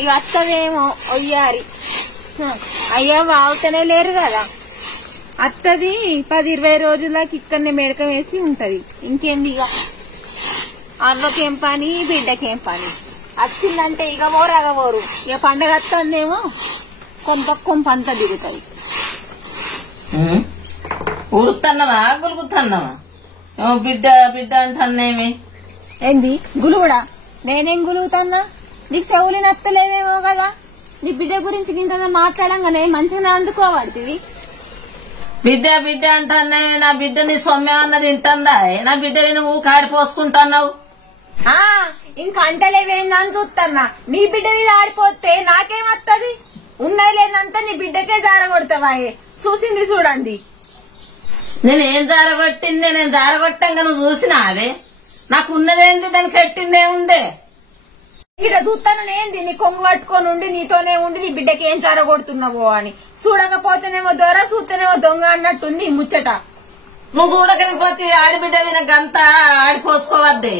ఇక అత్తదేమో ఒయ్యారి అయ్యా వాగుతనే లేరు కదా. అత్తది 10-20 రోజులకి ఇక్కడనే మెడకం వేసి ఉంటది. ఇంకేంది ఇక అవ్వకేం పని బిడ్డకేం పని. వచ్చిందంటే ఇక పోరగబోరు. ఇక పండగ వస్తుందేమో కొంత దిగుతాయి. ఉడుకుతున్నావా గులుగుతున్నావా? బిడ్డ బిడ్డ అంటన్నేమి ఏంది గులుగుడా? నేనేం గులుగుతున్నా? నీకు చెవులు నత్తలేవేమో కదా. నీ బిడ్డ గురించి ఇంత మాట్లాడంగానే మంచిగా అందుకోవాడుతుంది. బిడ్డ బిడ్డ అంటన్నేమి? నా బిడ్డ నీ సొమ్మేమన్నా తింటుందా? నా బిడ్డని నువ్వు కాడిపోసుకుంటున్నావు. ఇంకా అంటలేవేందని చూస్తున్నా. నీ బిడ్డ మీద ఆడిపోతే నాకేమత్తది? ఉన్నది లేదంతా నీ బిడ్డకే జారగొడతావా? చూసింది చూడండి. నేనేం జారగొట్టిందే? నేను జారగొట్టంగా నువ్వు చూసినావే? నాకు ఉన్నదేంది, దానికి కట్టిందేముందే? ఇట్లా చూస్తాను ఏంది నీ కొంగు పట్టుకొని ఉండి నీతోనే ఉండి నీ బిడ్డకి ఏం జారగొడుతున్నావో అని. చూడకపోతేనేమో దొర చూస్తేనేమో దొంగ అన్నట్టుంది ముచ్చట. నువ్వు చూడకపోతే ఆడిబిడ్డ మీద గంత ఆడిపోసుకోవద్దే.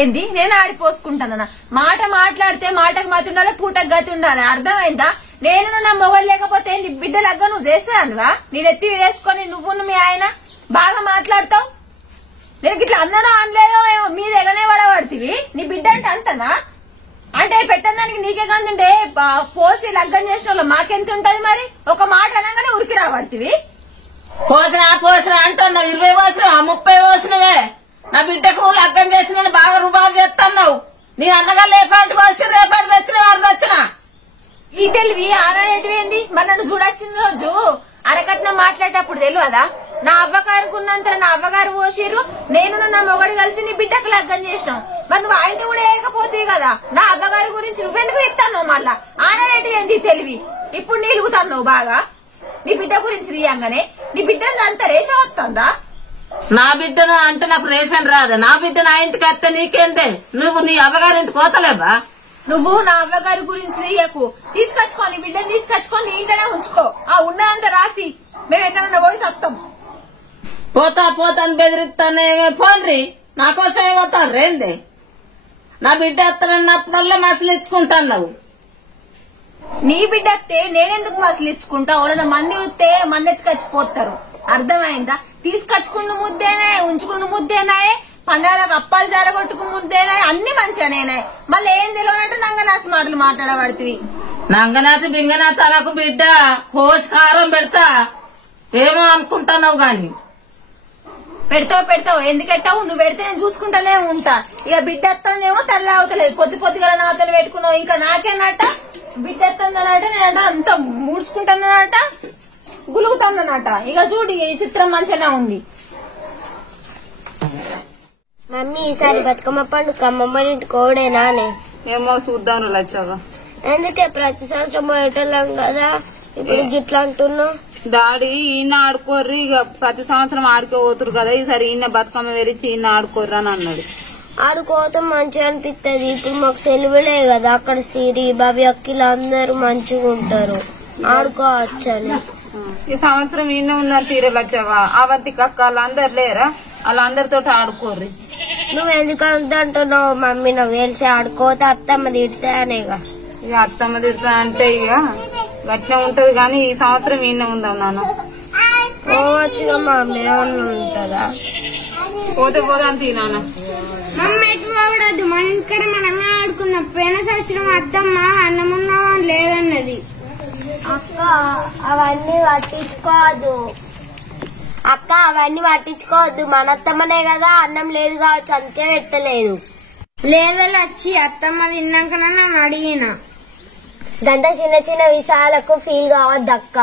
ఏంది నేను ఆడిపోసుకుంటానా? మాట మాట్లాడితే మాటకు మాతి ఉండాలి, పూటకు గతి ఉండాలి. అర్థమైందా? నేను నా మొగలు లేకపోతే నీ బిడ్డ లగ్గా నువ్వు చేసానువా? నేను ఎత్తి వేసుకొని నువ్వు మీ ఆయన బాగా మాట్లాడతావు. నేను ఇట్లా అన్నానో అనలేదో ఏమో మీద ఎగనే పడబడుతుంది. నీ బిడ్డ అంటే అంతనా? అంటే పెట్టడానికి నీకే కాదంటే పోసి లగ్గం చేసిన వాళ్ళు మాకెంత ఉంటది మరి? ఒక మాట అనగానే ఉరికి రాబడుతుంది. పోసినా అంటున్నావు. 20 పోసినా 30 పోసినవే. నా బిడ్డకు లగ్గం చేసి నేను బాగా రుబాబు చేస్తున్నావు. నీ అన్నగా లేపాటి కోసి రేపాటి తెచ్చిన వారు తెచ్చిన ఈ తెలివి ఆడేటివేంది? మరి నన్ను చూడొచ్చిన రోజు అరకట్నం మాట్లాడేటప్పుడు తెలియదా? నా అవ్వగారికి ఉన్నంత నా అవ్వగారు పోసిరు, నేను నా మొగడు కలిసి నీ బిడ్డకు లగ్గం చేసినాం. మరి నువ్వు ఆయనతో కూడా వేయకపోతే కదా నా అవ్వగారి గురించి నువ్వెందుకు ఇస్తాను? మళ్ళా ఆడేటివేంది తెలివి? ఇప్పుడు నీలుగుతావు బాగా. నీ బిడ్డ గురించి తీయంగానే నీ బిడ్డను అంత రేష వస్తుందా? నా బిడ్డను అంటే నాకు రేషన్ రాదు. నా బిడ్డ నా ఇంటికి వస్తే నీకేందే? నువ్వు నీ అవ్వగారింటికి పోతలేవా? నువ్వు నా అవ్వగారి గురించి తీయకు. తీసుకొచ్చుకో, నీ బిడ్డను తీసుకొచ్చుకొని నీ ఇంట్లోనే ఉంచుకో. ఆ ఉన్నదంతా రాసి మేము ఎక్కడన్నా పోయి వస్తాం. పోతాను బెదిరిస్తానేమే పోన్రి. నా కోసం ఏమవుతాను రేందే? నా బిడ్డ వస్తానన్నప్పుడల్లా మసలు ఇచ్చుకుంటాను. నీ బిడ్డ వస్తే నేనెందుకు మసలు ఇచ్చుకుంటా? ఎవరైనా మంది వస్తే మన్నెత్తుకొచ్చిపోతారు. అర్థమైందా? తీసుకొచ్చుకున్న ముద్దేనాయే, ఉంచుకున్న ముద్దేనాయే, పండుగలకు అప్పాలు జారగొట్టుకున్న ముద్దేనాయే, అన్ని మంచిగానేనాయి. మళ్ళీ ఏం తెలియనట్టు నంగనాసి మాటలు మాట్లాడబడుతుంది. నంగనాథి బింగనాథ నాకు బిడ్డ కోసి కారం పెడతా ఏమో అనుకుంటున్నావు గాని. పెడతావు ఎందుకెట్టావు? నువ్వు పెడితే నేను చూసుకుంటానే ఉంటా. ఇక బిడ్డ ఎత్తానేమో తెల్ల అవుతలేదు. పొద్దుగా నాతలు పెట్టుకున్నావు. ఇంకా నాకేనట బిడ్డ ఎత్తందనట, నేనట అంత మూడ్చుకుంటానట, గులుగుతానట. ఇక చూడు ఈ చిత్రం మంచిగానే ఉంది. మమ్మీ ఈసారి బతుకమ్మ పండుగ అమ్మమ్మ ఇంటికి కోడేనానే? ఏమో చూద్దాం లచ్చగా. ఎందుకే ప్రతి సంవత్సరం పోయేటోళ్ళం కదా, ఇప్పుడు గిట్లా అంటున్నావు? డాడీ ఈయన ఆడుకోర్రి, ఇక ప్రతి సంవత్సరం ఆడుకోపోతురు కదా, ఈసారి ఈయన బతుకమ్మ వెరిచి ఈయన ఆడుకోర్రు అని అన్నాడు. ఆడుకోవటం మంచిగా అనిపిస్తుంది. ఇప్పుడు మాకు సెలవులే కదా, అక్కడ సిరి బాబీ అక్కిలు అందరూ మంచిగా ఉంటారు, ఆడుకోవచ్చని. ఈ సంవత్సరం ఈయన ఉన్నారు తీరే లచ్చవా. అవంతికి అక్క వాళ్ళందరు లేరా? వాళ్ళందరితో ఆడుకోర్రి. నువ్వు ఎందుకు అంటున్నావు మమ్మీ? నాకు తెలిసి ఆడుకోతే అత్తమ్మ తిడతానేగా. ఇక అత్తమ్మ తిడతా అంటే ఇక గట్టినే ఉంటది కానీ ఈ సంవత్సరం ఈయన ఉందాం నాన్న. పోవచ్చుగా మమ్మీ, ఏమన్నా ఉంటుందా? పోతే పోదాం తీ నాన్న. మమ్మీ ఎటు పోవడద్దు, మన ఇక్కడ మనమే ఆడుకున్నాం. పోయిన సంవత్సరం అత్తమ్మ అన్నమున్నా లేదన్నది. అక్క అవన్నీ పట్టించుకోవద్దు. మన అత్తమ్మనే కదా, అన్నం లేదు కావచ్చు అంతే పెట్టలేదు. లేదని వచ్చి అత్తమ్మ తిన్నాక నన్ను అడిగిన. గంట చిన్న చిన్న విషయాలకు ఫీల్ కావద్దు అక్క.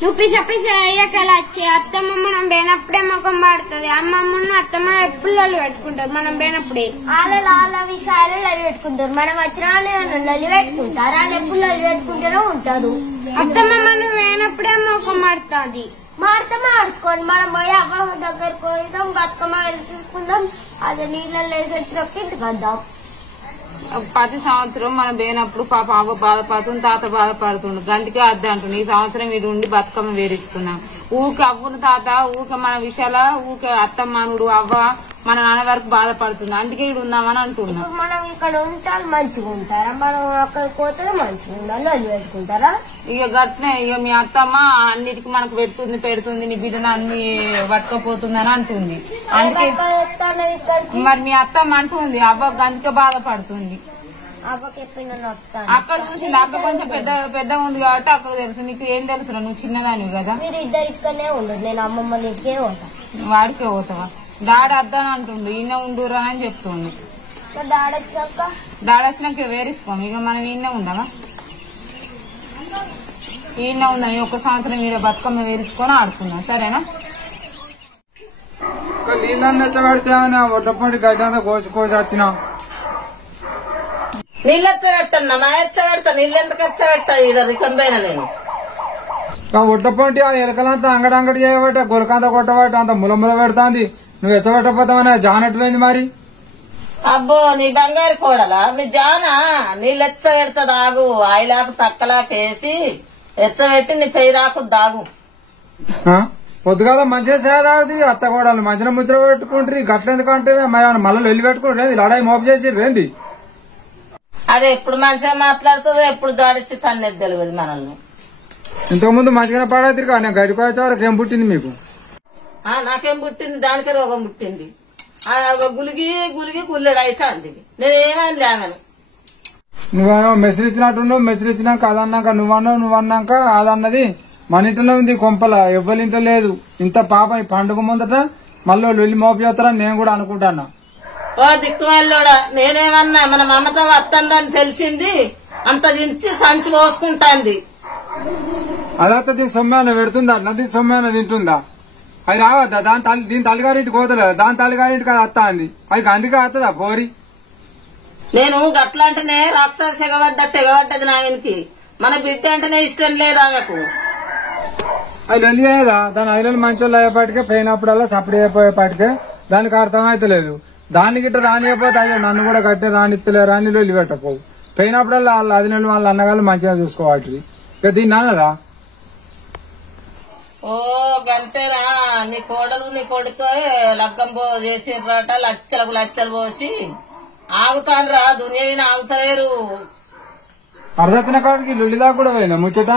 నువ్వు పిస అయ్యాకలా వచ్చి అత్తమ్మ మనం పోయినప్పుడే ముఖం పడుతుంది. అమ్మమ్మను అత్తమ్మ ఎప్పుడు లొల్లి పెట్టుకుంటారు మనం పోయినప్పుడే. వాళ్ళ విషయాలు లొల్లి పెట్టుకుంటారు. మనం వచ్చిన వాళ్ళు లొల్లి పెట్టుకుంటారు. వాళ్ళు ఎప్పుడు లొల్లి పెట్టుకుంటారో ఉంటారు. అత్తమ్మ మనం పోయినప్పుడే ముఖం పడుతుంది. మాడతామా ఆడుచుకోండి. మనం పోయి అవ్వ దగ్గరకు పోయినాం, బతుకమ్మ చూసుకుందాం, అది నీళ్ళలో వేసొచ్చినప్పుడు ఇంటికి వద్దాం. ప్రతి సంవత్సరం మనం పోయినప్పుడు పాప అవ్వ బాధపడుతుంది, తాత బాధపడుతుండు. గంటికే అద్దె అంటుంది. ఈ సంవత్సరం వీడు ఉండి బతుకమ్మ వేరించుకున్నాం. ఊకే అవ్వను తాత ఊకే మన విషయాల ఊకే అత్తమ్మనుడు అవ్వ మన నాన్న వరకు బాధపడుతుంది, అందుకే ఇక్కడ ఉందామని అంటున్నా. మనం ఇక్కడ ఉంటారు మంచిగా ఉంటారా, మనం అక్కడికి పోతే మంచిగా ఉండాలి వాళ్ళు పెట్టుకుంటారా? ఇక గట్నే ఇక మీ అత్తమ్మ అన్నిటికి మనకు పెడుతుంది నీ బిడ్డను అన్ని పట్టుకపోతుంది అని అంటుంది. అందుకే మరి మీ అత్తమ్మ అంటుంది అవ్వకు అందుకే బాధపడుతుంది. అక్క చూసింది, అక్క కొంచెం పెద్ద ఉంది కాబట్టి అక్కకు తెలుసు. నీకు ఏం తెలుసు, నువ్వు చిన్నదానివి కదా. మీరు ఇద్దరు ఇక్కడనే ఉండదు, నేను అమ్మమ్మ ఇంటికే పోతా. వాడికే పోతావా? డాడీ అద్దాని అంటుండు, ఈయన ఉండురా అని చెప్తుంది. డాడీ వచ్చినాక ఇక్కడ వేరించుకోము, ఇక మనం ఈయన ఉండమా? ఈయన ఉందని ఒక సంవత్సరం ఈడ బతుకమ్మ వేరించుకొని ఆడుకుందాం, సరేనా? నీళ్ళని నెచ్చబెడితే ఒడ్డపండి గడ్డి అంతా కోసి వచ్చినా నీళ్ళు ఎచ్చబెట్టన్నా, నా ఎచ్చబెడతా. నీళ్ళు ఎందుకు ఎచ్చబెట్టా? ఈడ రికన్ పోయినా నేను. ఒడ్డపంటి ఆ ఎలకలంతా అంగడి చేయబట్టి గొలకంతా కొట్టబట్టి అంత ములముల పెడతాంది. నువ్వు ఎచ్చబెట్టపోతావని జానట్టు పోయింది మరి. అబ్బో నీ బంగారు కోడలా, మీ జానా నీళ్ళు ఎచ్చబెడతా దాగు. ఆయిలాకు తక్కలాకేసి ఎచ్చబెట్టి నీ పెయి రాకు దాగు. పొద్దుగాల మంచిగా సేదాది అత్త కూడా మంచిగా ముచ్చట పెట్టుకుంటారు. గట్లెందుకంటే మళ్ళీ వెళ్ళి పెట్టుకుంటారు, లడాయి మోపు చేసి ఏంది? అదే ఎప్పుడు మంచిగా మాట్లాడుతుందో ఎప్పుడు దాడిచ్చి తన్నేది తెలియదు మనల్ని. ఇంతకుముందు మంచిగానే పడేది కానీ గడికి వచ్చేవారికి ఏం పుట్టింది మీకు? నాకేం పుట్టింది? దానికే రోగం పుట్టింది. గులిగి గుల్లెడు అవుతుంది. నేనేమని లేమను. నువ్వేమో మెసేజ్ ఇచ్చినట్టు మెసేజ్ ఇచ్చినాక అదన్నాక నువ్వన్నాక అదన్నది మన ఇంట్లో ఉంది, కొంపల ఎవ్వరింట్లో లేదు. ఇంత పాప ఈ పండుగ ముందట మళ్ళీ వెళ్ళి మోపు చేస్తారని నేను కూడా అనుకుంటాను. ఓ దిక్కుమాలోడా, నేనేమన్నా మన మమత వస్తుందని తెలిసింది అంత దించి సంచి పోసుకుంటాంది. అదంతా దీని సొమ్మాన పెడుతుందా? దీని సొమ్మాన తింటుందా? అది రావద్దా? దీని తల్లిగారింటికి పోతలేదా? దాని తల్లిగారింటికి అది అత్త అంది. అది అందుకే వస్తుందా పోరి? నేను గట్లంటేనే రాక్షస ఎగబడ్డది నా వెనక్కి. మన బిడ్డ అంటేనే ఇష్టం లేదు ఆమెకు. అది వెళ్ళి చేయదా? దాని ఐదు మంచోళ్ళు అయ్యేపాటికే పోయినప్పుడల్లా సపడి అయిపోయేపాటికే దానికి అర్థమైతలేదు. దాన్ని గిట్ట రానియకపోతే అయ్యో నన్ను కూడా కట్టే రానిస్తలేరు అని వెళ్ళి పెట్టకపోవు. పోయినప్పుడల్లా వాళ్ళ అదినేళ్ళు వాళ్ళ అన్నగాళ్ళు మంచిగా చూసుకోవాలి. ఇక దీన్ని అన్నదా? ఓ గంతేనా? నీ కోడలు నీ కొడుకు లగ్గం చేసిర్రట, లచ్చలు పోసి ఆగుతాన్రా. దునియా ఆగుతలేరు. అర్ధతిన కాడికి లొల్లిదా కూడా పోయిందా ముచ్చట?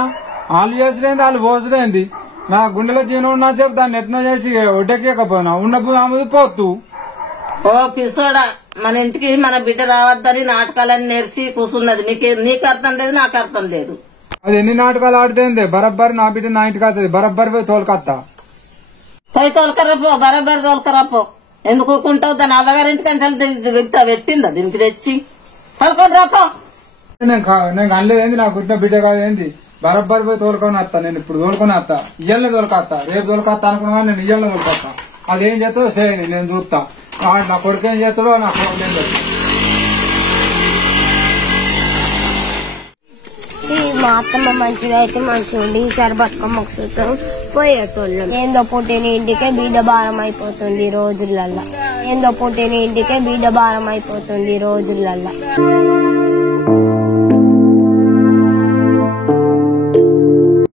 వాళ్ళు చేసుడేంది, వాళ్ళు పోసుడేంది? నా గుండెలో జీవనం ఉన్నా చెప్పు దాన్ని ఎట్నో చేసి ఒడ్డెక్కకపోయినా ఉన్న ఆమెది పోతూ. ఓ పిసోడా, మన ఇంటికి మన బిడ్డ రావద్దని నాటకాలన్నీ నేర్చి కూర్చున్నది. నీకు అర్థం లేదు, నాకు అర్థం లేదు. అది ఎన్ని నాటకాలు ఆడితేంది? బరబ్బరి నా బిడ్డ నా ఇంటికి వస్తుంది, బరబ్బరి పోయి తోలుకత్తా. పోయి తోలుకరాపో, బరబ్బరి తోలుకరాపో. ఎందుకు ఊకుంటావు? దాని అవ్వగారింటికి పెట్టిందా దీనికి తెచ్చి? తోలుకొని రాపో. నేను అనలేదేంది, నా గుడ్డ బిడ్డ కాదేంది? బరబ్బరి పోయి తోలుకొని వస్తా. నేను ఇప్పుడు తోలుకొని వస్తా, ఇయ్యల్ని తోలుకొస్తా. రేపు తోలుకొస్తా అనుకున్నా, నేను ఇయ్యల్ని తోలుకొస్తా. అదేం చేస్తావు చేయని, నేను చూస్తా. నా కొడుకు ఏం చేస్తాడో నా కొడుకు ఏం చేస్తాడు. మా అత్తమ్మ మంచిగా అయితే మంచిగా ఉండి ఈసారి బతుకమ్మ పోయేటోళ్ళం. ఏందో పుట్టిన ఇంటికే బీద భారం అయిపోతుంది రోజులల్లా.